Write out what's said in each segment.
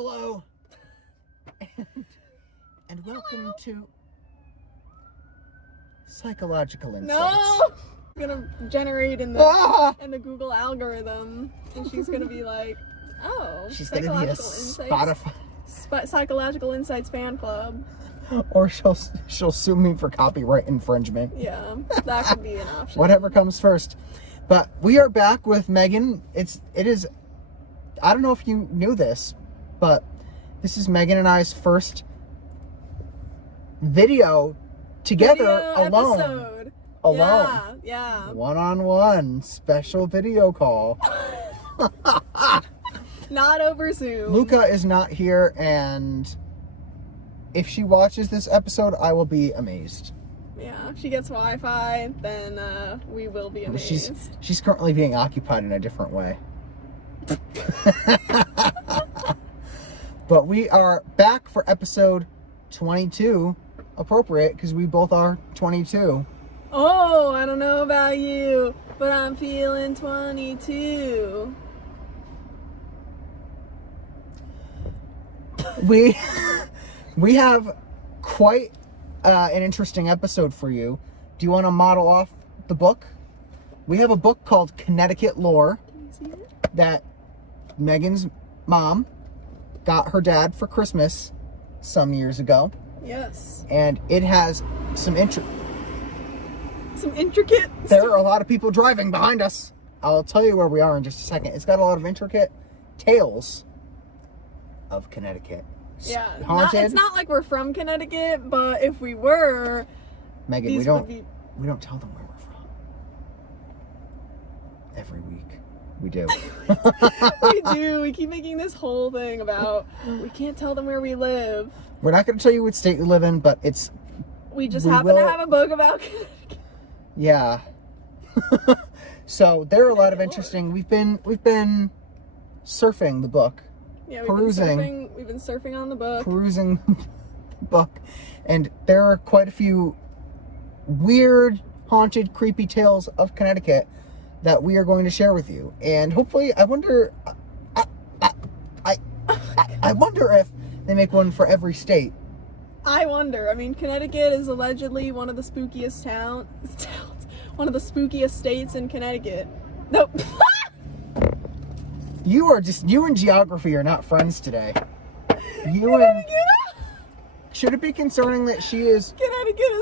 Hello, and welcome to Psychological Insights. No! It's gonna generate in the Google algorithm, and she's gonna be like, oh, she's gonna be a Spotify. Psychological Insights fan club. Or she'll sue me for copyright infringement. Yeah, that could be an option. Whatever comes first. But we are back with Meghan. It is, I don't know if you knew this, but this is Meghan and I's first video together alone. Episode. Alone. Yeah. One-on-one special video call. Not over Zoom. Luca is not here, and if she watches this episode, I will be amazed. Yeah, if she gets Wi-Fi, then we will be amazed. She's currently being occupied in a different way. But we are back for episode 22. Appropriate, because we both are 22. Oh, I don't know about you, but I'm feeling 22. We have quite an interesting episode for you. Do you want to model off the book? We have a book called Connecticut Lore that Meghan's mom got her dad for Christmas some years ago. Yes. And it has some intricate... There are a lot of people driving behind us. I'll tell you where we are in just a second. It's got a lot of intricate tales of Connecticut. Yeah. Haunted. It's not like we're from Connecticut, but if we were... Meghan, we don't tell them where we're from. Every week. We do. We do. We keep making this whole thing about we can't tell them where we live. We're not going to tell you what state we live in, but it's... We happen to have a book about Connecticut. Yeah. So there are a lot of interesting... We've been surfing the book. Yeah, perusing. We've been surfing on the book. Perusing the book. And there are quite a few weird, haunted, creepy tales of Connecticut that we are going to share with you. And hopefully, I wonder if they make one for every state. I wonder. I mean, Connecticut is allegedly one of the spookiest one of the spookiest states in Connecticut. Nope. You and geography are not friends today. Should it be concerning that she is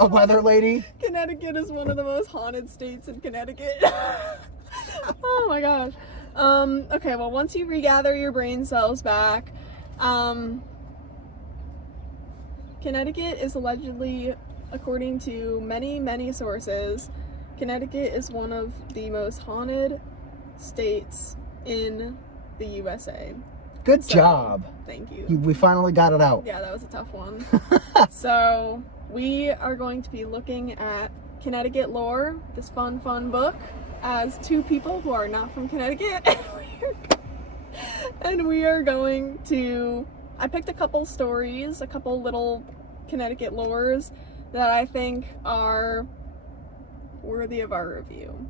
a weather lady? Connecticut is one of the most haunted states in Connecticut. Oh my gosh. Okay, well, once you regather your brain cells back, Connecticut is allegedly, according to many, many sources, Connecticut is one of the most haunted states in the USA. Good job. Thank you. We finally got it out. Yeah, that was a tough one. So, we are going to be looking at Connecticut Lore, this fun book, as two people who are not from Connecticut. And we are going to... I picked a couple stories, a couple little Connecticut lores that I think are worthy of our review.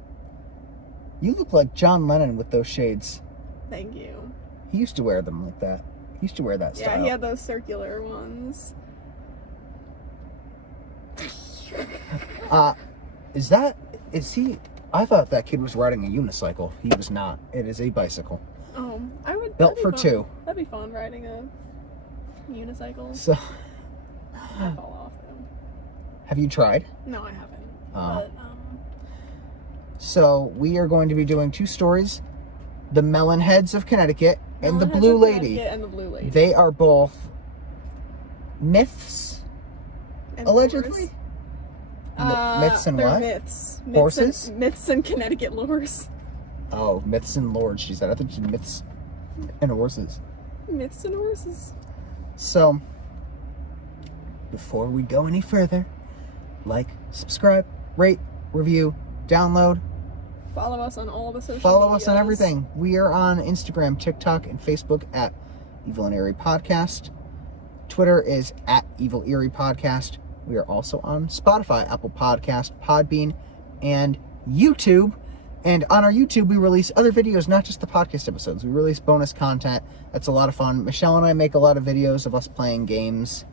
You look like John Lennon with those shades. Thank you. He used to wear them like that. He used to wear that style. Yeah, he had those circular ones. Is he... I thought that kid was riding a unicycle. He was not. It is a bicycle. Oh, I would... Built for two. That'd be fun, riding a unicycle. So... I fall off, though. Have you tried? No, I haven't. Oh. But, So, we are going to be doing two stories. The Melon Heads of Connecticut and the Blue Lady. They are both myths, and allegedly. Myths and what? Myths. Horses? Myths and Connecticut lores. Oh, myths and lords, she said. I thought she said myths and horses. Myths and horses. So, before we go any further, like, subscribe, rate, review, download. Follow us on all the social Follow medias. us on everything. We are on Instagram, TikTok, and Facebook at Evil and Eerie Podcast. Twitter is at Evil Eerie Podcast. We are also on Spotify, Apple Podcast, Podbean, and YouTube. And on our YouTube, we release other videos, not just the podcast episodes. We release bonus content. That's a lot of fun. Michelle and I make a lot of videos of us playing games.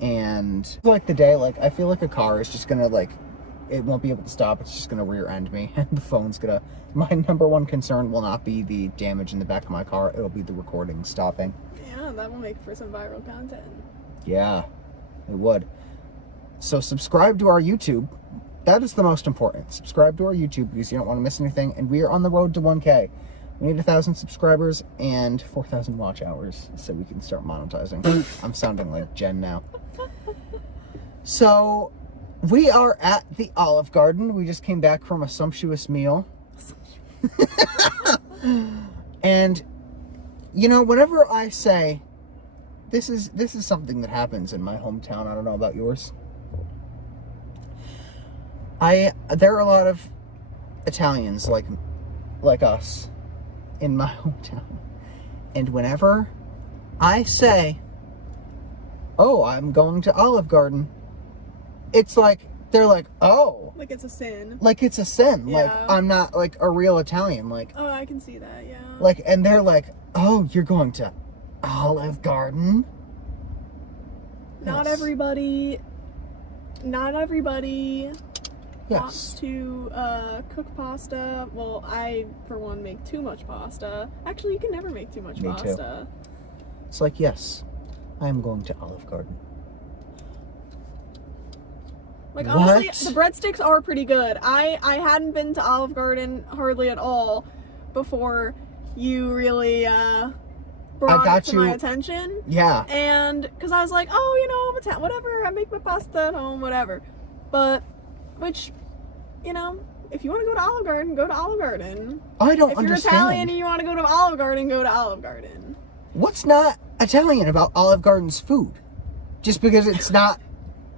And like the day, like I feel like a car is just gonna like, it won't be able to stop. It's just gonna rear end me. And the phone's gonna, my number one concern will not be the damage in the back of my car. It'll be the recording stopping. Yeah, that will make for some viral content. Yeah, it would. So subscribe to our YouTube. That is the most important. Subscribe to our YouTube because you don't want to miss anything. And we are on the road to 1K. We need 1,000 subscribers and 4,000 watch hours so we can start monetizing. I'm sounding like Jen now. So we are at the Olive Garden. We just came back from a sumptuous meal. And you know, whenever I say this is something that happens in my hometown, I don't know about yours. There are a lot of Italians like us in my hometown. And whenever I say, "Oh, I'm going to Olive Garden," it's like they're like, "Oh." Like it's a sin. Like it's a sin. Yeah. Like I'm not like a real Italian. Like, oh, I can see that, yeah. like, and they're like, "Oh, you're going to Olive Garden?" Not Yes. everybody Yes. wants to cook pasta. Well, I, for one, make too much pasta. Actually, you can never make too much Me too. pasta. It's like, yes, I am going to Olive Garden. Like, What? honestly, the breadsticks are pretty good. I hadn't been to Olive Garden hardly at all before you really brought it to my attention. Yeah. And because I was like, oh, you know, whatever, I make my pasta at home, whatever. But, which, you know, if you want to go to Olive Garden, go to Olive Garden. I don't If you're understand. Italian and you want to go to Olive Garden, go to Olive Garden. What's not Italian about Olive Garden's food? Just because it's not,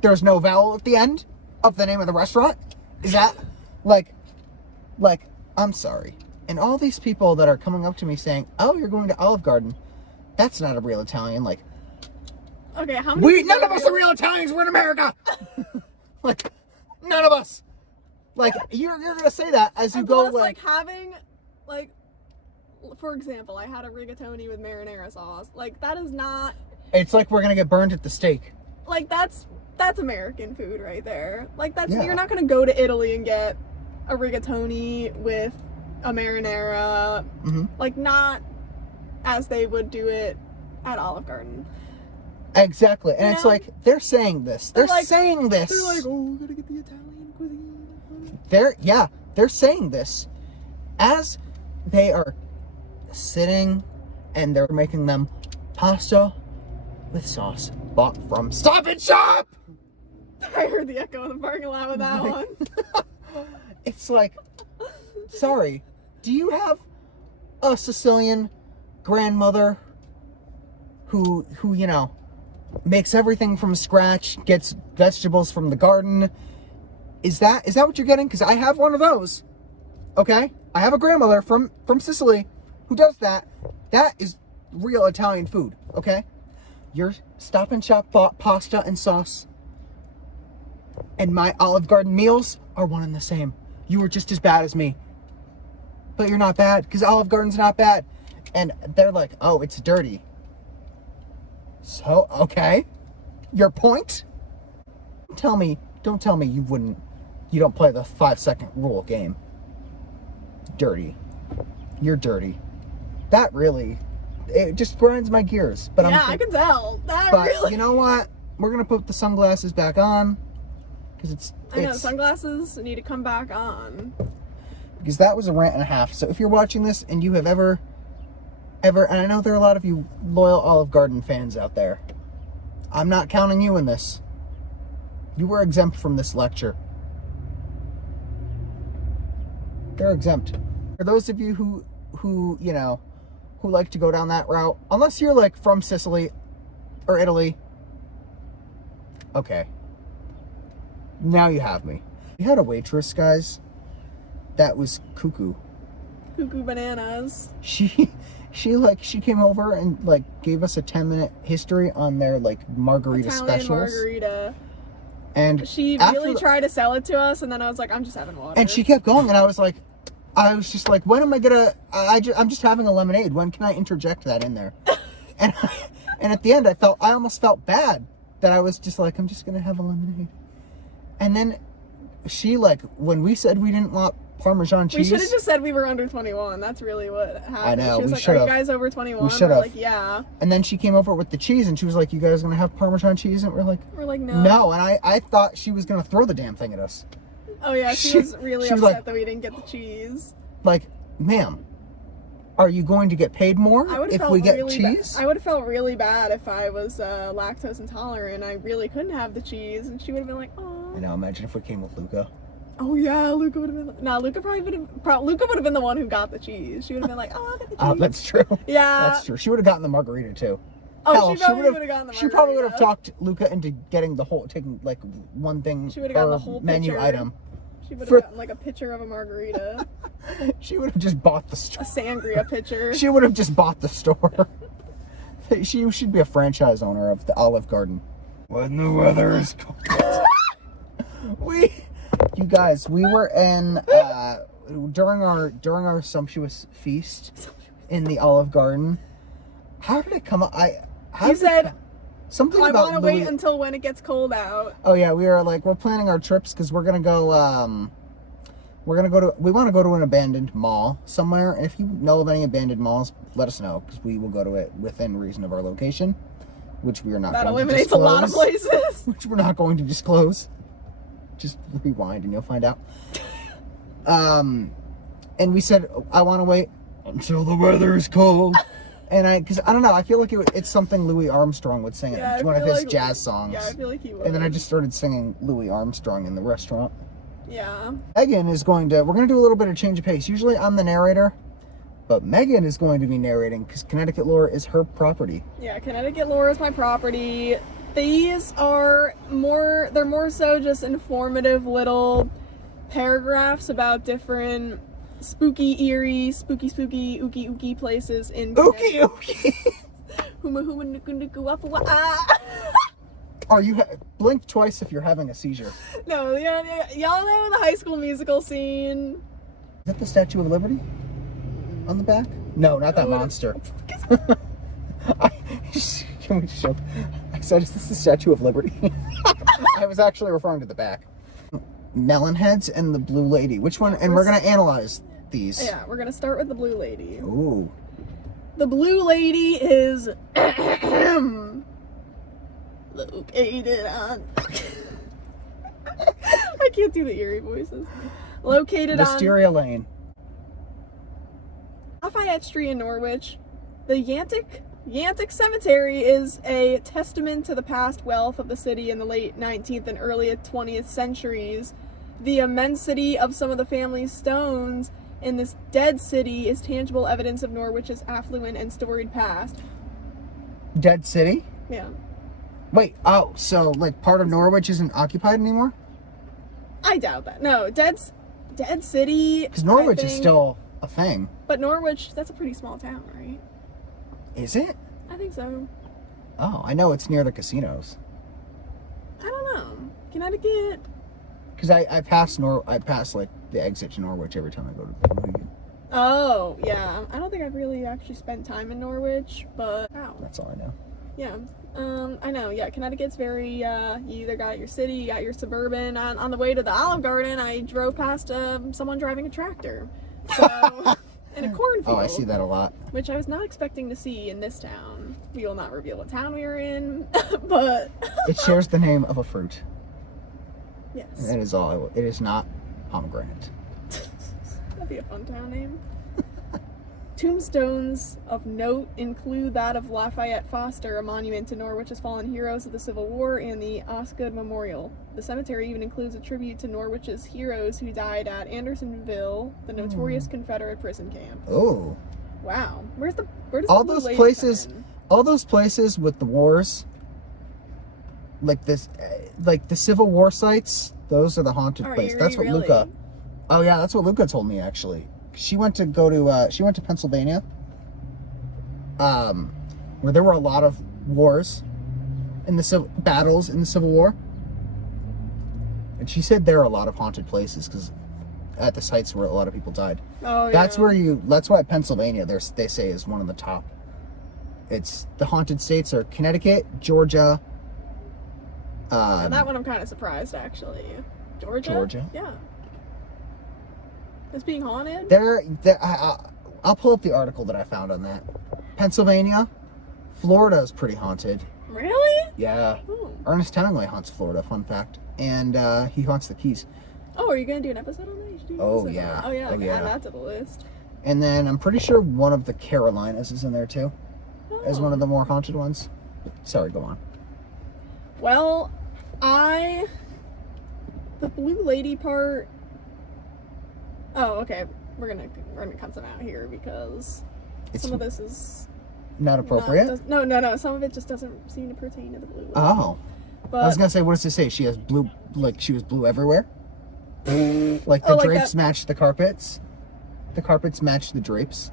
there's no vowel at the end of the name of the restaurant? Is that, like, I'm sorry. And all these people that are coming up to me saying, "Oh, you're going to Olive Garden," that's not a real Italian. Like, Okay, how many none of us are real Italians. We're in America. Like, none of us. Like, you're gonna say that as you And go, plus, like having, like, for example, I had a rigatoni with marinara sauce. Like, that is not, it's like we're gonna get burned at the stake. like, that's American food right there. Like, that's, Yeah. you're not gonna go to Italy and get a rigatoni with a marinara. Mm-hmm. Like, not as they would do it at Olive Garden. Exactly, and it's Yeah. like they're saying this. They're like- saying this. They're like, oh, we gotta get the Italian cuisine. They're saying this as they are sitting and they're making them pasta with sauce bought from Stop and Shop. I heard the echo in the parking lot with that one. It's like, sorry, do you have a Sicilian grandmother who you know makes everything from scratch, gets vegetables from the garden? Is that what you're getting? Because I have one of those. Okay, I have a grandmother from Sicily who does that. That is real Italian food. Okay, your Stop and Shop bought pasta and sauce, and my Olive Garden meals are one and the same. You are just as bad as me, but you're not bad because Olive Garden's not bad. And they're like, "Oh, it's dirty." So, okay, your point? Don't tell me you don't play the 5-second rule game. Dirty. You're dirty. That really, it just grinds my gears. But Yeah, I can tell. That But really. you know what? We're gonna put the sunglasses back on because I know, sunglasses need to come back on. because that was a rant and a half. So if you're watching this and you have ever, and I know there are a lot of you loyal Olive Garden fans out there, I'm not counting you in this. You were exempt from this lecture. They're exempt. For those of you who you know, who like to go down that route, unless you're like from Sicily or Italy, okay. Now you have me. We had a waitress, guys, that was cuckoo. Cuckoo bananas. She came over and like gave us a 10-minute history on their like margarita Italian specials. margarita. And She after really tried to sell it to us, and then I was like, I'm just having water. And she kept going, and I was like, I was just like, when am I gonna? I'm just having a lemonade. When can I interject that in there? And at the end, I almost felt bad that I was just like, I'm just gonna have a lemonade. And then she, like, when we said we didn't want Parmesan cheese, we should have just said we were under 21. That's really what happened. I know. She was We like, should've. "Are you guys over 21?" We should've. We're like, "Yeah." And then she came over with the cheese, and she was like, "You guys gonna have Parmesan cheese?" And we're like, no. No. And I thought she was gonna throw the damn thing at us. Oh yeah, she was really she was upset like- that we didn't get the cheese. Like, ma'am, are you going to get paid more if we get cheese? I would have felt really bad if I was lactose intolerant and I really couldn't have the cheese, and she would have been like, "Oh." I know. Imagine if we came with Luca. Oh yeah, Luca would have been. Nah, Luca Luca would have been the one who got the cheese. She would have been like, "Oh, I got the cheese." Oh, that's true. Yeah. That's true. She would have gotten the margarita too. Oh, Hell, she probably would have gotten the margarita. She probably would have talked Luca into taking like one thing She would have gotten the whole menu pitcher. item. She would have gotten like a pitcher of a margarita. She would have just bought the store. A sangria pitcher. She would have just bought the store. She should be a franchise owner of the Olive Garden. When the weather is cold. You guys, we were in during our sumptuous feast in the Olive Garden. How did it come up? You said something I about want to wait until when it gets cold out. Oh yeah, we're planning our trips because we're gonna go. We want to go to an abandoned mall somewhere. And if you know of any abandoned malls, let us know because we will go to it within reason of our location, which we are not. That going eliminates to a lot of places. Which we're not going to disclose. Just rewind and you'll find out. And we said, I want to wait until the weather is cold. And because I don't know, I feel like it's something Louis Armstrong would sing. Yeah, It's one of his jazz songs. Yeah, I feel like he would. And then I just started singing Louis Armstrong in the restaurant. Yeah. Megan is we're going to do a little bit of change of pace. Usually I'm the narrator, but Megan is going to be narrating because Connecticut lore is her property. Yeah, Connecticut lore is my property. These are they're more so just informative little paragraphs about different spooky, eerie, spooky, ooky, ooky places in Connecticut. Ooky. Huma, huma, nuku, nuku, wappa, wa, ah. Are you blink twice if you're having a seizure? No, yeah, y'all know the High School Musical scene. Is that the Statue of Liberty on the back? No, not that monster. Can we show? I said, is this the Statue of Liberty? I was actually referring to the back. Melon Heads and the Blue Lady. Which one? And we're going to analyze these. Yeah, we're going to start with the Blue Lady. Ooh. The Blue Lady is located on... I can't do the eerie voices. Located Wisteria Lane. Lafayette Street in Norwich. The Yantic Cemetery is a testament to the past wealth of the city in the late 19th and early 20th centuries. The immensity of some of the family's stones in this dead city is tangible evidence of Norwich's affluent and storied past. Dead City? Yeah. Wait, oh, so like part of Norwich isn't occupied anymore? I doubt that. No, Dead City. Because Norwich is still a thing. But Norwich, that's a pretty small town, right? Is it? I think so. Oh, I know it's near the casinos. I don't know. Connecticut. Because I pass like the exit to Norwich every time I go to the movie. Oh, yeah. I don't think I've really actually spent time in Norwich, but wow. That's all I know. Yeah. I know. Yeah, Connecticut's very, you either got your city, you got your suburban. On the way to the Olive Garden, I drove past someone driving a tractor. So, in a cornfield. Oh, I see that a lot. Which I was not expecting to see in this town. We will not reveal what town we are in, but... It shares the name of a fruit. Yes. And that is all. It is not pomegranate. That'd be a fun town name. Tombstones of note include that of Lafayette Foster, a monument to Norwich's fallen heroes of the Civil War, and the Osgood Memorial. The cemetery even includes a tribute to Norwich's heroes who died at Andersonville, the notorious Confederate prison camp. Oh. Wow. Where does all the those Blue Lady places, come in? all those places with the wars, like this, like the Civil War sites. Those are the haunted places. That's what really? Luca. Oh yeah, that's what Luca told me actually. She went to Pennsylvania, where there were a lot of wars in the battles in the Civil War, and she said there are a lot of haunted places because at the sites where a lot of people died. Oh, That's yeah. That's why Pennsylvania, they say, is one of the top. It's the haunted states are Connecticut, Georgia. Now that one I'm kind of surprised, actually. Georgia? Yeah. It's being haunted? I'll pull up the article that I found on that. Pennsylvania, Florida is pretty haunted. Really? Yeah. Ooh. Ernest Hemingway haunts Florida, fun fact. And he haunts the Keys. Oh, are you going to do an episode on that? You should do an Oh, episode yeah. on that. Oh, yeah. Oh, Like, yeah. add that to the list. And then I'm pretty sure one of the Carolinas is in there too, as one of the more haunted ones. Sorry, go on. Well, the Blue Lady part. Oh, okay. We're gonna cut some out here because It's some of this is not appropriate. No. Some of it just doesn't seem to pertain to the Blue Lady. Oh, But I was gonna say, what does it say? She has blue, like she was blue everywhere. Like the Oh, like drapes that- match the carpets. The carpets match the drapes.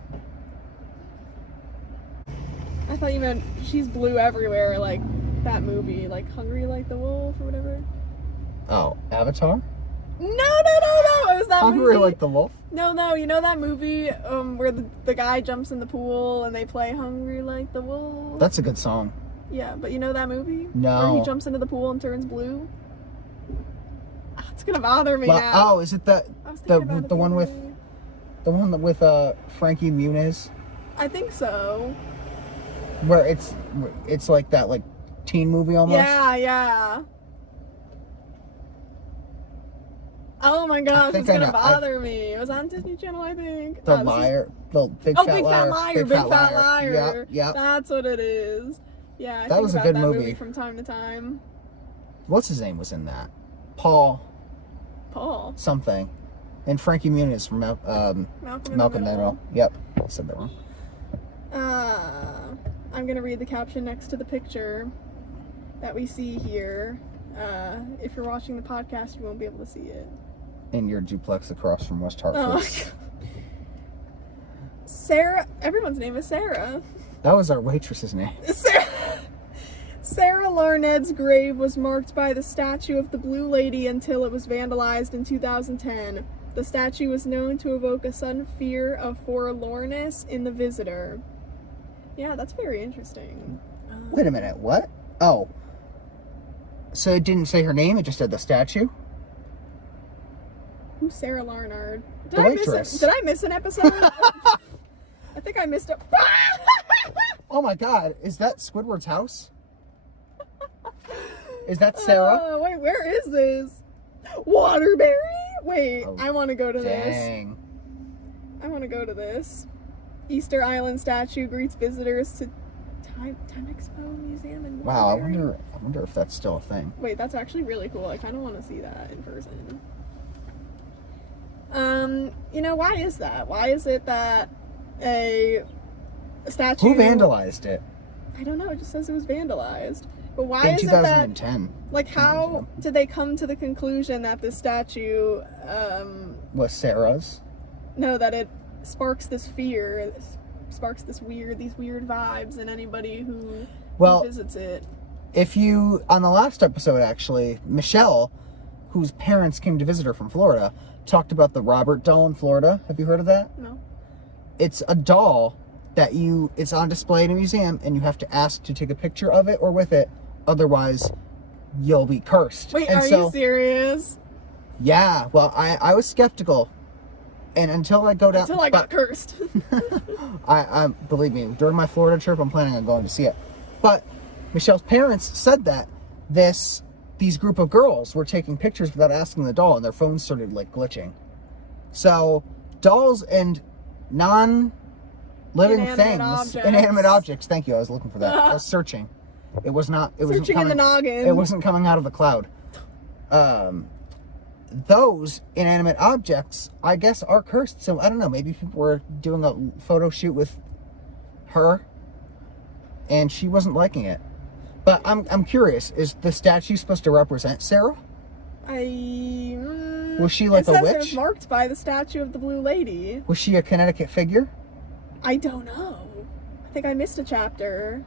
I thought you meant she's blue everywhere, like that movie, like Hungry Like the Wolf or whatever. Oh, Avatar. No! It was that Hungry movie. Like the Wolf. No, you know that movie where the guy jumps in the pool and they play Hungry Like the Wolf? That's a good song. Yeah, but you know that movie? No. Where he jumps into the pool and turns blue? Ah, it's gonna bother me Well, now. oh, is it the I was thinking about it the one other with day. the one with Frankie Muniz, I think so. where it's like that like teen movie almost? Yeah. Oh my gosh, think it's I gonna know. bother me. It was on Disney Channel, I think. The This is- liar, the big Oh, fat Big Fat liar, Liar, Big Fat Liar. Yeah. That's what it is. Yeah, I That think was a about good that movie. from time to time. What's his name was in that? Paul Paul. something, and Frankie Muniz from Malcolm in Malcolm the Middle. Middle. Yep, I said that wrong. I'm gonna read the caption next to the picture that we see here. If you're watching the podcast, you won't be able to see it. In your duplex across from West Hartford. Oh. Sarah. Everyone's name is Sarah. That was our waitress's name. Sarah Larned's grave was marked by the statue of the Blue Lady until it was vandalized in 2010. The statue was known to evoke a sudden fear of forlornness in the visitor. Yeah, that's very interesting. Wait a minute, what? Oh. So it didn't say her name, it just said the statue? Who's Sarah Larnard? The waitress. Did I miss an episode? I think I missed it. Oh my god, is that Squidward's house? Is that Sarah? Wait, where is this? Waterbury? Wait, Oh, I want to go to this. Dang. I want to go to this. Easter Island statue greets visitors to Time Expo Museum in Wow, I Waterbury. wonder if that's still a thing. Wait, that's actually really cool. I kind of want to see that in person. Why is that? Why is it that a statue... Who vandalized it? I don't know. It just says it was vandalized. But why In is it that... 2010. Like, how did they come to the conclusion that this statue, Was Sarah's? no, that it sparks this fear, these weird vibes in anybody who visits it? If you, on the last episode actually, Michelle, whose parents came to visit her from Florida, talked about the Robert doll in Florida. Have you heard of that? No. It's a doll that it's on display in a museum, and you have to ask to take a picture of it or with it, otherwise you'll be cursed. Wait, and are you serious? Yeah, well, I was skeptical, and until I got cursed. I believe me, during my Florida trip, I'm planning on going to see it. But Michelle's parents said that these group of girls were taking pictures without asking the doll, and their phones started like glitching. So dolls and non-living inanimate objects. Thank you. I was looking for that. I was searching. It was not. It wasn't Searching in the noggin. It wasn't coming out of the cloud. Those inanimate objects, I guess, are cursed. So I don't know. Maybe people were doing a photo shoot with her, and she wasn't liking it. But I'm curious. Is the statue supposed to represent Sarah? Was she like a It says witch? it was marked by the statue of the Blue Lady. Was she a Connecticut figure? I don't know. I think I missed a chapter.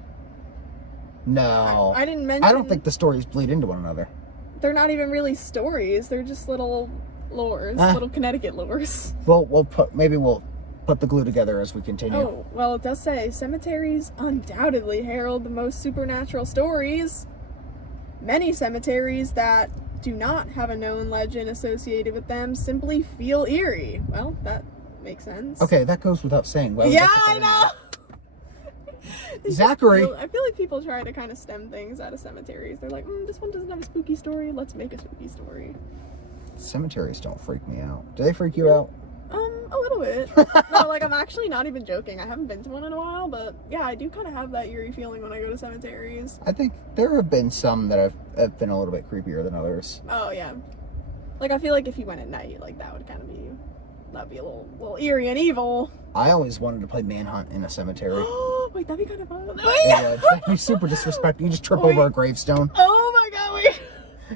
No. I didn't mention... I don't think the stories bleed into one another. They're not even really stories. They're just little lores, little Connecticut lores. We'll put the glue together as we continue. Oh, well, it does say cemeteries undoubtedly herald the most supernatural stories. Many cemeteries that do not have a known legend associated with them simply feel eerie. Well, that makes sense. Okay, that goes without saying. Yeah, I know! Zachary. I feel like people try to kind of stem things out of cemeteries. They're like, this one doesn't have a spooky story. Let's make a spooky story. Cemeteries don't freak me out. Do they freak you out? A little bit. No, like, I'm actually not even joking. I haven't been to one in a while, but yeah, I do kind of have that eerie feeling when I go to cemeteries. I think there have been some that have been a little bit creepier than others. Oh, yeah. Like, I feel like if you went at night, like, that would kind of be, that'd be a little eerie and evil. I always wanted to play Manhunt in a cemetery. Wait, that'd be kind of fun. That'd be super disrespectful. You just trip over a gravestone. Oh my god, wait.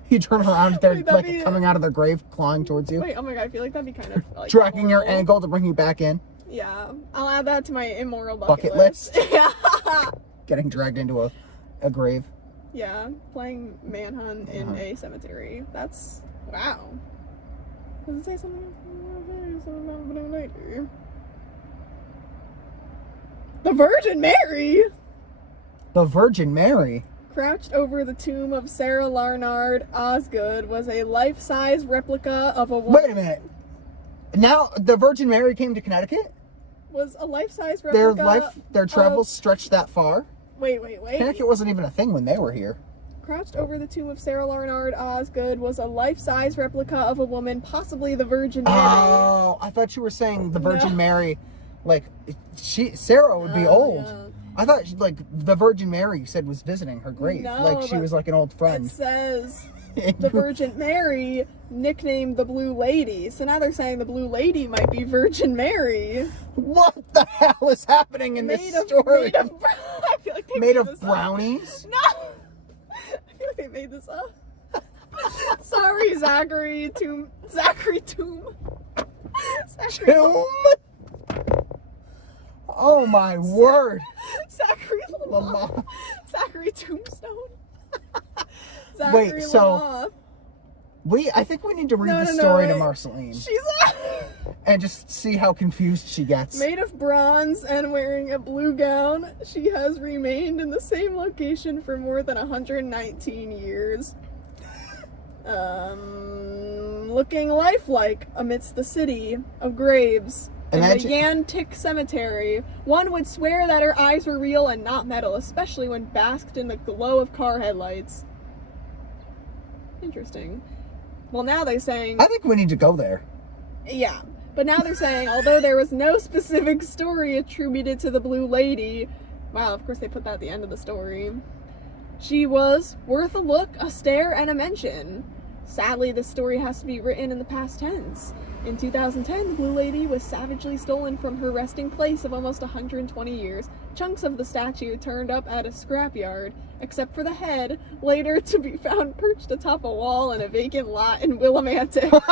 You turn around, they're Wait, like coming out of their grave, clawing towards you. Wait, oh my god, I feel like that'd be kind of like dragging your immoral. ankle to bring you back in. Yeah, I'll add that to my immoral bucket list. Yeah. Getting dragged into a grave. Yeah, playing Manhunt in a cemetery. That's wow. Does it say something about Blue Lady? The Virgin Mary. The Virgin Mary. Crouched over the tomb of Sarah Larnard Osgood was a life-size replica of a woman. Wait a minute. Now the Virgin Mary came to Connecticut? Was a life-size replica. Their travels stretched that far? Wait. Connecticut wasn't even a thing when they were here. Crouched over the tomb of Sarah Larnard Osgood was a life-size replica of a woman, possibly the Virgin Mary. Oh, I thought you were saying the Virgin Mary, like Sarah would be old. Yeah. I thought like the Virgin Mary you said was visiting her grave, No, like she was like an old friend. It says the Virgin Mary nicknamed the Blue Lady, so now they're saying the Blue Lady might be Virgin Mary. What the hell is happening in this story? I feel like they made made of this brownies? Up. No, I feel like they made this up. Sorry, Zachary Tomb. Tomb? Oh my word! Zachary Lamont. Zachary Tombstone. Zachary Wait, so Lamont. I think we need to read the story to Marceline She's and just see how confused she gets. made of bronze and wearing a blue gown. She has remained in the same location for more than 119 years. Looking lifelike amidst the city of graves. In the Yantic Cemetery, one would swear that her eyes were real and not metal, especially when basked in the glow of car headlights. Interesting. Well, now they're saying... I think we need to go there. Yeah, but now they're saying, although there was no specific story attributed to the Blue Lady... Wow, of course they put that at the end of the story. She was worth a look, a stare, and a mention. Sadly, this story has to be written in the past tense. In 2010, the Blue Lady was savagely stolen from her resting place of almost 120 years. Chunks of the statue turned up at a scrapyard, except for the head, later to be found perched atop a wall in a vacant lot in Willimantic.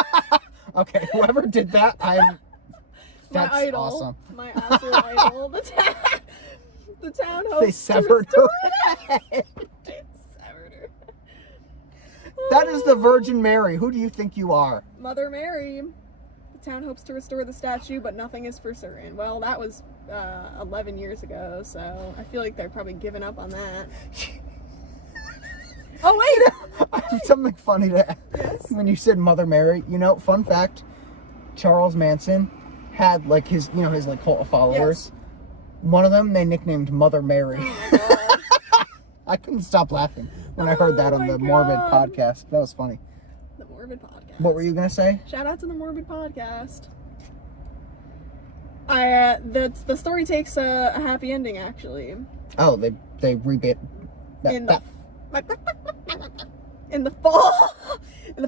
Okay, whoever did that, that's my idol, awesome. My absolute idol. The town hopes They severed her head. Severed her. That is the Virgin Mary. Who do you think you are? Mother Mary. The town hopes to restore the statue, but nothing is for certain. Well, that was 11 years ago, so I feel like they're probably giving up on that. Oh, wait! I have something funny to add. Yes. When you said Mother Mary, fun fact, Charles Manson had like his like cult of followers. Yes. One of them they nicknamed Mother Mary. Oh my God. I couldn't stop laughing when I heard that on the Morbid podcast. That was funny. The Morbid podcast. What were you gonna say? Shout out to the Morbid podcast. The story takes a happy ending, actually. Oh, they rebit in the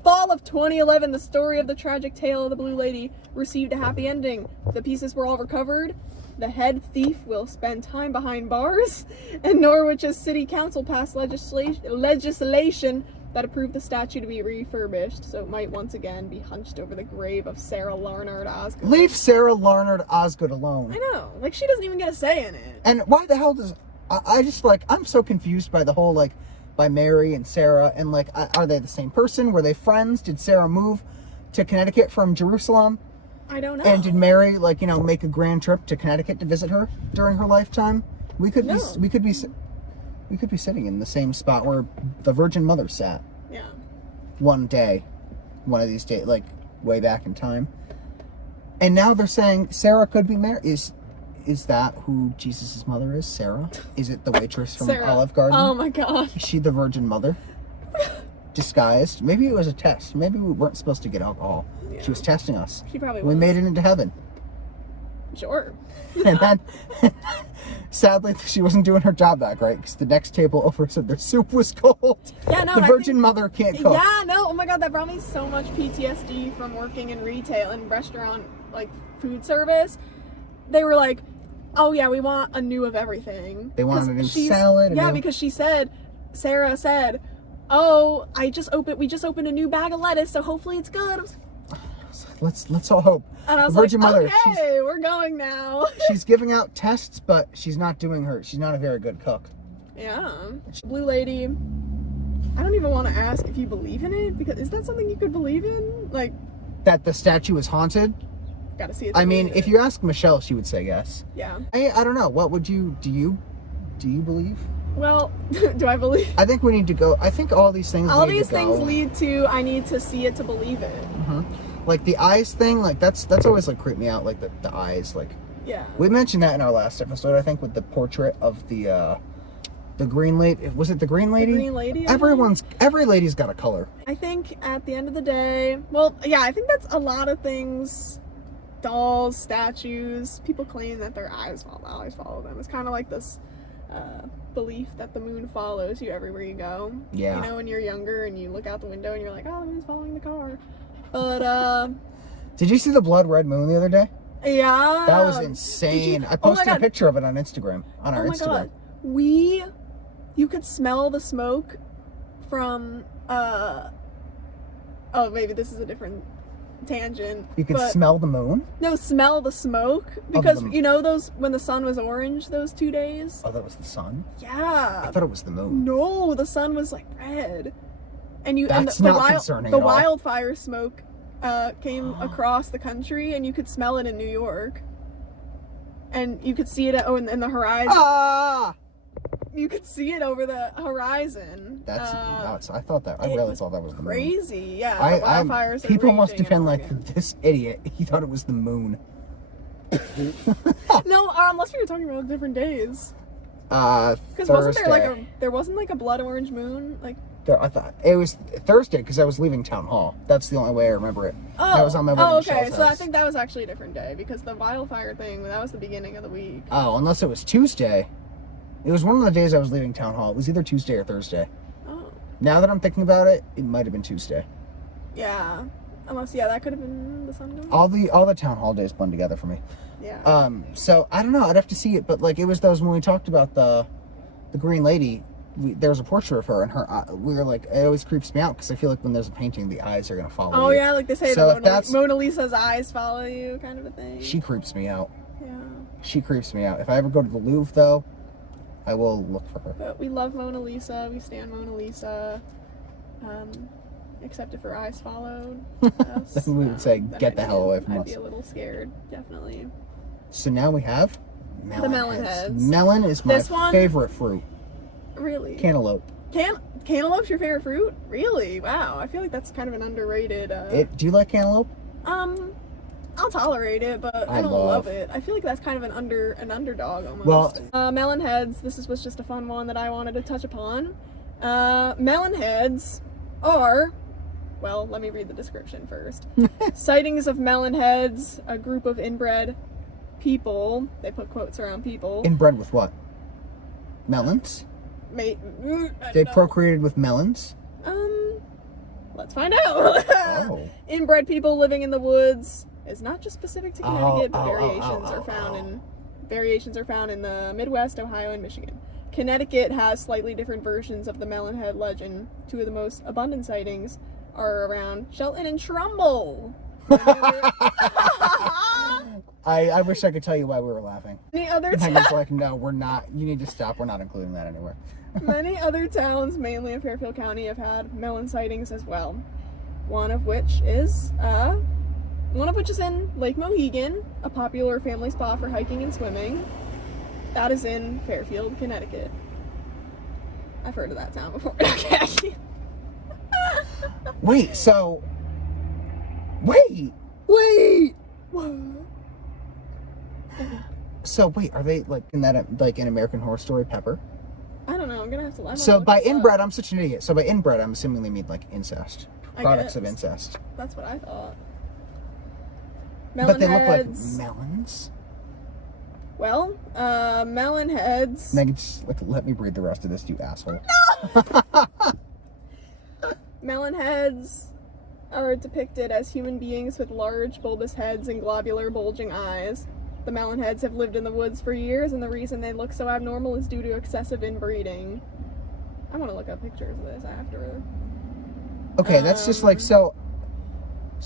fall of 2011, the story of the tragic tale of the Blue Lady received a happy ending. The pieces were all recovered. The head thief will spend time behind bars, and Norwich's city council passed legislation that approved the statue to be refurbished, so it might once again be hunched over the grave of Sarah Larnard Osgood. Leave Sarah Larnard Osgood alone. I know, like she doesn't even get a say in it. And why the hell does I just I'm so confused by the whole by Mary and Sarah, and are they the same person? Were they friends? Did Sarah move to Connecticut from Jerusalem? I don't know. And did Mary, like, you know, make a grand trip to Connecticut to visit her during her lifetime? We could be sitting in the same spot where the Virgin Mother sat. Yeah. One day, one of these days, like way back in time. And now they're saying Sarah could be Mary. Is that who Jesus' mother is? Sarah? Is it the waitress from Sarah. Olive Garden? Oh my god. Is she the Virgin Mother? Disguised. Maybe it was a test. Maybe we weren't supposed to get alcohol. Yeah. She was testing us. She probably was. We made it into heaven. Sure. And then, sadly, she wasn't doing her job that great because the next table over said their soup was cold. Yeah, no. The Virgin Mother can't cook. Yeah, no. Oh my god, that brought me so much PTSD from working in retail and restaurant, like food service. They were like, "Oh yeah, we want a new of everything." They wanted a new salad. Yeah, because Sarah said, "Oh, we just opened a new bag of lettuce, so hopefully it's good." I was Let's all hope. And I was the Virgin Mother, okay, we're going now. She's giving out tests, but she's not a very good cook. Yeah. Blue Lady, I don't even want to ask if you believe in it, because is that something you could believe in? Like, that the statue is haunted? Gotta see it. I mean, if you ask Michelle, she would say yes. Yeah. I don't know. What would you, do you believe? Well, do I believe? I think we need to go. I think all these things lead to I need to see it to believe it. Mm-hmm. Like the eyes thing, like that's always like creeped me out. Like the eyes, like yeah. We mentioned that in our last episode, I think, with the portrait of the green lady. Was it the green lady? The green lady. Every lady's got a color. I think at the end of the day, well, yeah, I think that's a lot of things. Dolls, statues. People claim that their eyes follow them. It's kind of like this belief that the moon follows you everywhere you go. Yeah. You know, when you're younger and you look out the window and you're like, oh, the moon's following the car. But did you see the blood red moon the other day? Yeah. That was insane. I posted a picture of it on Instagram, on our Instagram. God. You could smell the smoke from oh, maybe this is a different tangent. You could smell the moon? No, smell the smoke, because you know those when the sun was orange those 2 days? Oh, that was the sun? Yeah. I thought it was the moon. No, the sun was like red. And concerning the at all. wildfire smoke came across the country, and you could smell it in New York. And you could see it in the horizon. Ah! You could see it over the horizon. That's nuts. I really thought that was the moon. Crazy, yeah. The wildfires people must have been like, this idiot, he thought it was the moon. No, unless we were talking about different days. Because wasn't there wasn't like a blood orange moon? Like, I thought it was Thursday because I was leaving town hall. That's the only way I remember it. Oh, I was on my way to okay. Michelle's So house. I think that was actually a different day, because the wildfire thing, that was the beginning of the week. Oh, unless it was Tuesday. It was one of the days I was leaving town hall. It was either Tuesday or Thursday. Oh. Now that I'm thinking about it, it might have been Tuesday. Yeah. Unless, that could have been the sun going. All the town hall days blend together for me. Yeah. So I don't know. I'd have to see it, but like it was those when we talked about the green lady. There was a portrait of her, and her. We were like, it always creeps me out because I feel like when there's a painting, the eyes are gonna follow. Oh you. yeah, like they say, so Mona Lisa's eyes follow you, kind of a thing. She creeps me out. Yeah. She creeps me out. If I ever go to the Louvre, though, I will look for her. But we love Mona Lisa. We stand Mona Lisa. Except if her eyes followed us. Then we would say, get the hell away from us. I'd be a little scared, definitely. So now we have the melon heads. Melon is my favorite fruit. Really? Cantaloupe. Cantaloupe's your favorite fruit? Really? Wow. I feel like that's kind of an underrated. Do you like cantaloupe? I'll tolerate it, but I don't love it. I feel like that's kind of an underdog almost. Well, melon heads. This was just a fun one that I wanted to touch upon. Melon heads are, well, let me read the description first. Sightings of melon heads, a group of inbred people. They put quotes around people. Inbred with what? Melons? They procreated with melons? Let's find out. Oh. Inbred people living in the woods is not just specific to Connecticut, but variations are found in the Midwest, Ohio, and Michigan. Connecticut has slightly different versions of the melon head legend. Two of the most abundant sightings are around Shelton and Trumbull. I wish I could tell you why we were laughing. Any other towns? Like, no, we're not. You need to stop. We're not including that anywhere. Many other towns, mainly of Fairfield County, have had melon sightings as well. One of which is in Lake Mohegan, a popular family spot for hiking and swimming. That is in Fairfield, Connecticut. I've heard of that town before. Okay. Wait. So wait, are they like in that like in American Horror Story Pepper? I don't know. I'm gonna have to. So by inbred, I'm such an idiot. So by inbred, I'm assuming they mean like incest, products of incest. That's what I thought. But they look like Heads. melons. Well, Melon Heads. Megan, just like let me read the rest of this, you asshole. Melon Heads are depicted as human beings with large bulbous heads and globular bulging eyes. The melon heads have lived in the woods for years, and the reason they look so abnormal is due to excessive inbreeding. I want to look up pictures of this after. Okay, that's just like so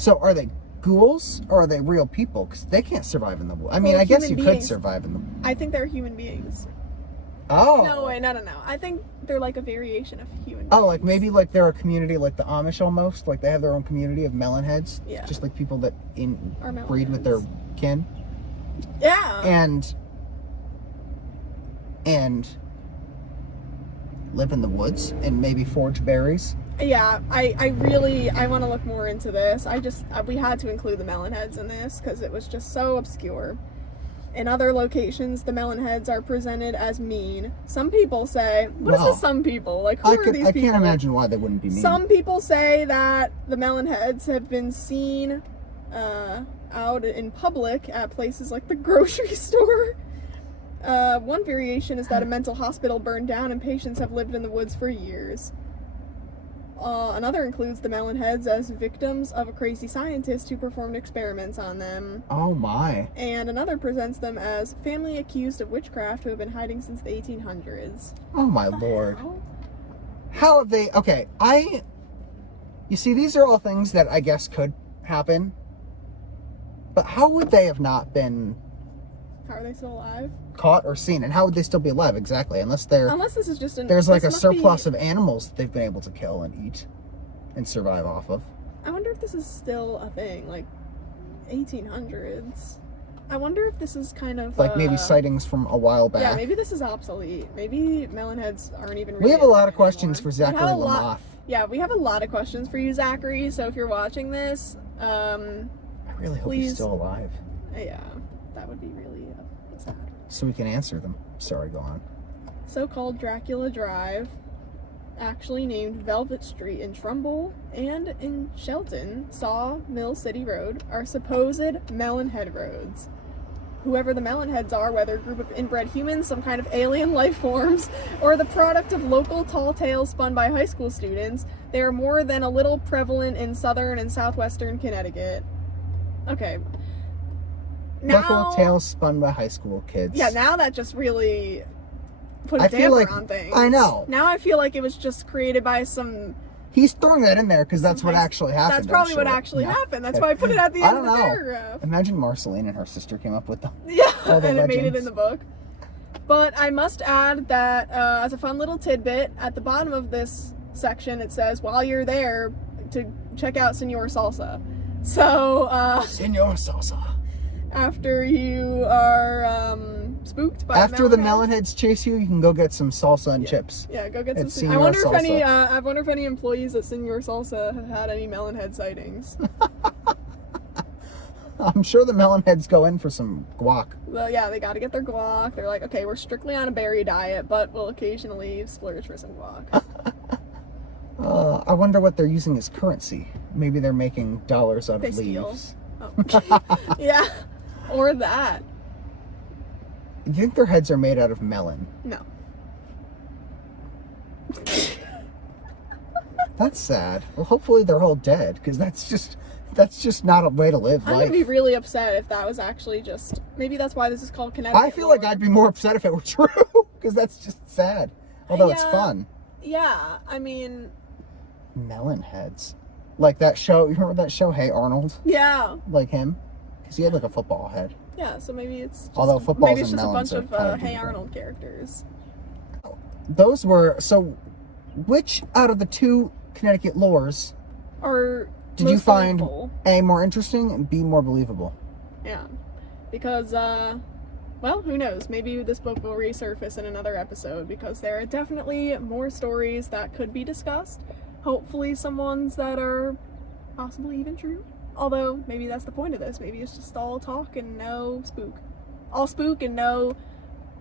are they ghouls or are they real people? Because they can't survive in the woods. I mean, Well, I guess you human could beings. survive in the. I think they're human beings. Oh. No, wait, no. I think they're like a variation of human beings. Oh, like maybe like they're a community like the Amish almost. Like they have their own community of melon heads. Yeah. Just like people that Are melon breed with their heads. kin. Yeah. And live in the woods and maybe forage berries. Yeah, I want to look more into this. We had to include the melon heads in this because it was just so obscure. In other locations, the melon heads are presented as mean. Some people say, what is this some people? Like, who are these people? I can't imagine why they wouldn't be mean. Some people say that the melon heads have been seen out in public at places like the grocery store. One variation is that a mental hospital burned down and patients have lived in the woods for years. Another includes the melon heads as victims of a crazy scientist who performed experiments on them. Oh my. And another presents them as family accused of witchcraft who have been hiding since the 1800s. Oh my lord. Hell? How have they... Okay, you see, these are all things that I guess could happen. But how would they have not been... How are they still alive? Caught or seen? And how would they still be alive exactly? Unless this is just there's like a surplus of animals that they've been able to kill and eat and survive off of. I wonder if this is still a thing, like 1800s. I wonder if this is kind of like maybe sightings from a while back. Yeah, maybe this is obsolete. Maybe melon heads aren't even really We have a lot of questions anymore. for Zachary Lamoth. Yeah, we have a lot of questions for you, Zachary. So if you're watching this, I really hope he's still alive. Yeah, that would be really sad. So we can answer them. Sorry, go on. So-called Dracula Drive, actually named Velvet Street in Trumbull and in Shelton, Saw Mill City Road, are supposed melon head roads. Whoever the melon heads are, whether a group of inbred humans, some kind of alien life forms, or the product of local tall tales spun by high school students, they are more than a little prevalent in southern and southwestern Connecticut. Okay. Local tales spun by high school kids. Yeah, now that just really put a damper on things. I know. Now I feel like it was just created by some... He's throwing that in there because that's what actually happened. That's probably what actually happened. That's why I put it at the end of the paragraph. Imagine Marceline and her sister came up with them. Yeah, and it made it in the book. But I must add that as a fun little tidbit, at the bottom of this section it says, while you're there, to check out Senor Salsa. So, Senor Salsa. After you are spooked by after the melon heads chase you, you can go get some salsa and chips. Yeah, go get some. I wonder if any employees at Senor Salsa have had any melon head sightings. I'm sure the melon heads go in for some guac. Well, yeah, they got to get their guac. They're like, okay, we're strictly on a berry diet, but we'll occasionally splurge for some guac. I wonder what they're using as currency. Maybe they're making dollars out of steal. leaves. Oh. Yeah, or that. You think their heads are made out of melon? No. That's sad. Well, hopefully they're all dead, because that's just not a way to live life. I'm gonna be really upset if that was actually just... Maybe that's why this is called Connecticut. I feel like I'd be more upset if it were true, because that's just sad. Although it's fun. Yeah, I mean... Melon heads. Like that show, you remember that show, Hey Arnold? Yeah. Like him? Because he had like a football head. Yeah, so maybe it's just... Although footballs maybe it's and just a melons bunch of Hey Arnold characters. Those were... So, which out of the two Connecticut lores... Are Did you find A, more interesting, and B, more believable? Yeah. Because, well, who knows? Maybe this book will resurface in another episode, because there are definitely more stories that could be discussed. Hopefully some ones that are possibly even true. Although, maybe that's the point of this. Maybe it's just all talk and no spook. All spook and no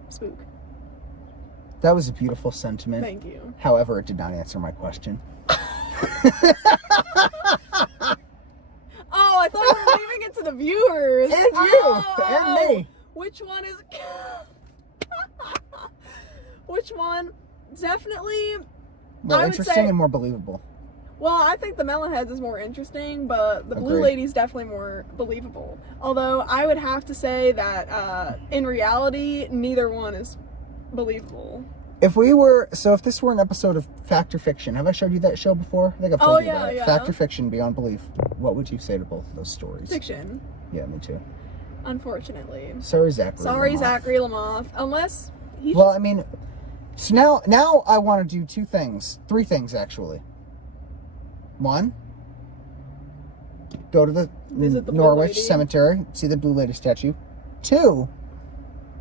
spook. That was a beautiful sentiment. Thank you. However, it did not answer my question. Oh, I thought we were leaving it to the viewers. And you. And me. Which one is... Which one? Definitely... More interesting and more believable. Well, I think the Melon Heads is more interesting, but the Blue Agreed. Lady's definitely more believable. Although, I would have to say that, in reality, neither one is believable. If this were an episode of Fact or Fiction, have I showed you that show before? I think I've told you about it. Yeah. Fact or Fiction, Beyond Belief. What would you say to both of those stories? Fiction. Yeah, me too. Unfortunately. Sorry, Zachary. Zachary Lamoth. Unless he... Well, I mean, so now I want to do three things actually. One, go to the Visit the Blue Norwich Lady. Cemetery, see the Blue Lady statue. Two,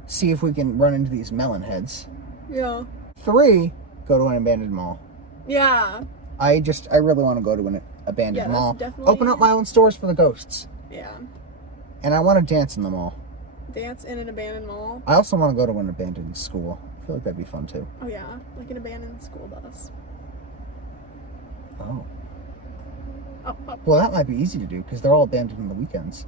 see if we can run into these melon heads. Yeah. Three, go to an abandoned mall. Yeah. I really want to go to an abandoned mall. Definitely... Open up my own stores for the ghosts. Yeah. And I want to dance in the mall. Dance in an abandoned mall. I also want to go to an abandoned school. I feel like that'd be fun too. Oh yeah, like an abandoned school bus. Oh. Oh. Well, that might be easy to do because they're all abandoned on the weekends.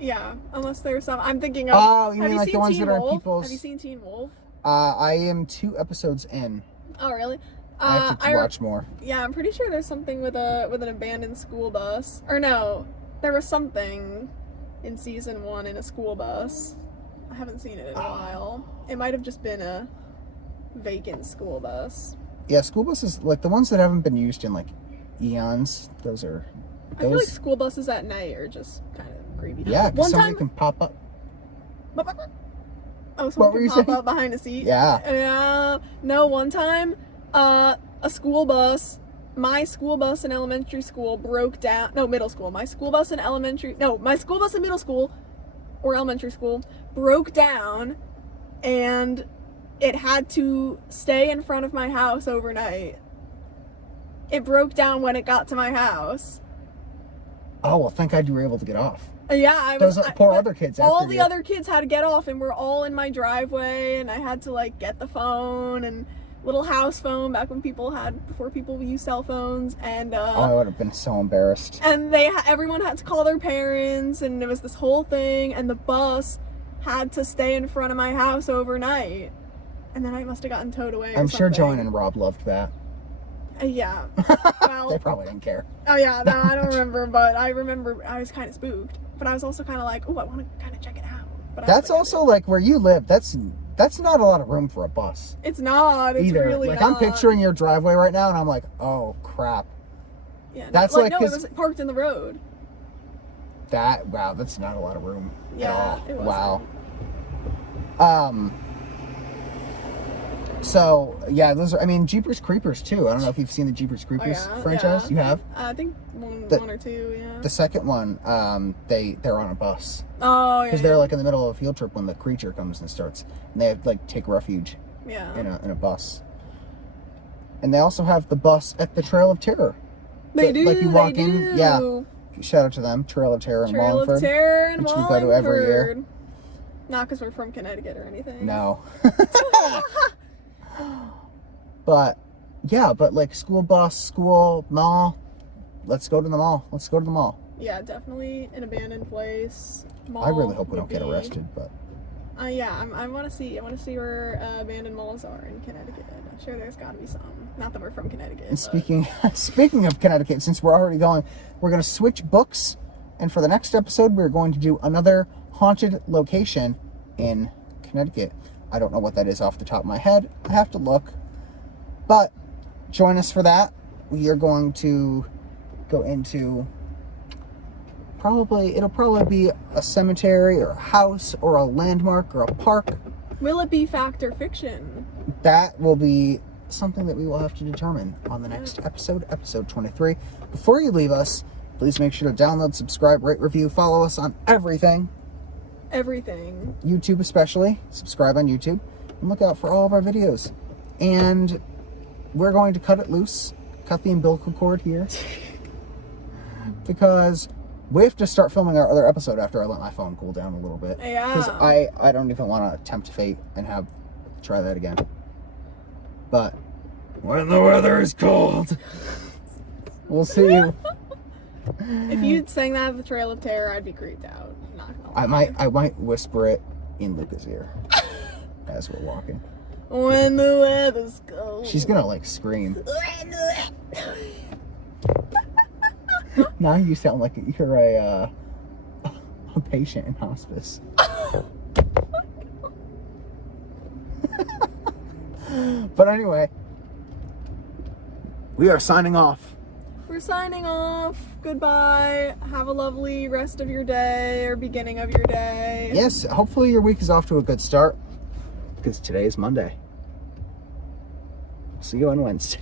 Yeah, unless there's some... I'm thinking of... Oh, you mean have like you the seen ones Teen that are in Wolf? people's... Have you seen Teen Wolf? I am 2 episodes in. Oh, really? I have to watch more. Yeah, I'm pretty sure there's something with an abandoned school bus. Or no, there was something in season 1 in a school bus. I haven't seen it in a while. It might have just been a vacant school bus. Yeah, school buses, like the ones that haven't been used in like eons, those are... I feel like school buses at night are just kind of creepy. Yeah, because somebody time... can pop up. Oh, What someone were can you pop saying? up behind a seat? Yeah. No, one time, a school bus, my school bus in elementary school broke down. No, middle school. My school bus in middle school or elementary school broke down, and it had to stay in front of my house overnight. It broke down when it got to my house. Oh, well, thank God you were able to get off. Yeah, Those poor other kids after all the you. other kids had to get off, and we're all in my driveway, and I had to like get the phone and little house phone back before people used cell phones, and I would have been so embarrassed. and everyone had to call their parents, and it was this whole thing, and the bus had to stay in front of my house overnight, and then I must have gotten towed away. I'm sure Joanne and Rob loved that. Yeah. Well, They probably didn't care. oh yeah, no, I don't remember, but I remember I was kind of spooked, but I was also kind of like, oh, I want to kind of check it out. But That's also like where you live. That's not a lot of room for a bus. It's not. It's either. really like not. I'm picturing your driveway right now, and I'm like, oh crap. Yeah, That's no, like it 'cause- was parked in the road. Wow, that's not a lot of room Yeah, at all. it Wow. wasn't. So yeah, those are. I mean, Jeepers Creepers too. I don't know if you've seen the Jeepers Creepers franchise. Yeah. You have. I think one or two. Yeah. The second one, they're on a bus Oh yeah. because they're like in the middle of a field trip when the creature comes and starts, and they have like take refuge yeah. in a bus. And they also have the bus at the Trail of Terror. They do. Like you walk they in, do. yeah. Shout out to them, Trail of Terror in Trail Wallingford. of Terror in which Wallingford. we go to every year. Not because we're from Connecticut or anything. No. But yeah, like school bus, school, mall. Let's go to the mall. Let's go to the mall. Yeah, definitely an abandoned place. Mall I really hope we don't would get be- arrested, but Yeah, I want to see where abandoned malls are in Connecticut. I'm sure there's got to be some. Not that we're from Connecticut. and but- speaking of Connecticut, since we're already going, we're going to switch books, and for the next episode, we're going to do another haunted location in Connecticut. I don't know what that is off the top of my head. I have to look. But join us for that. We are going to go into it'll probably be a cemetery or a house or a landmark or a park. Will it be fact or fiction? That will be something that we will have to determine on the next episode 23. Before you leave us, Please make sure to download, subscribe, rate, review, follow us on everything. Everything. YouTube especially. Subscribe on YouTube. And look out for all of our videos. And we're going to cut it loose. Cut the umbilical cord here. Because we have to start filming our other episode after I let my phone cool down a little bit. Yeah. Because I don't even want to tempt fate and try that again. But when the weather is cold, we'll see you. If you'd sang that at the Trail of Terror, I'd be creeped out. Not gonna lie. I might whisper it in Luca's ear as we're walking. When the weather's cold. She's gonna like scream. Now you sound like you're a patient in hospice. But anyway, we are signing off. We're signing off. Goodbye. Have a lovely rest of your day or beginning of your day. Yes, hopefully your week is off to a good start because today is Monday. See you on Wednesday.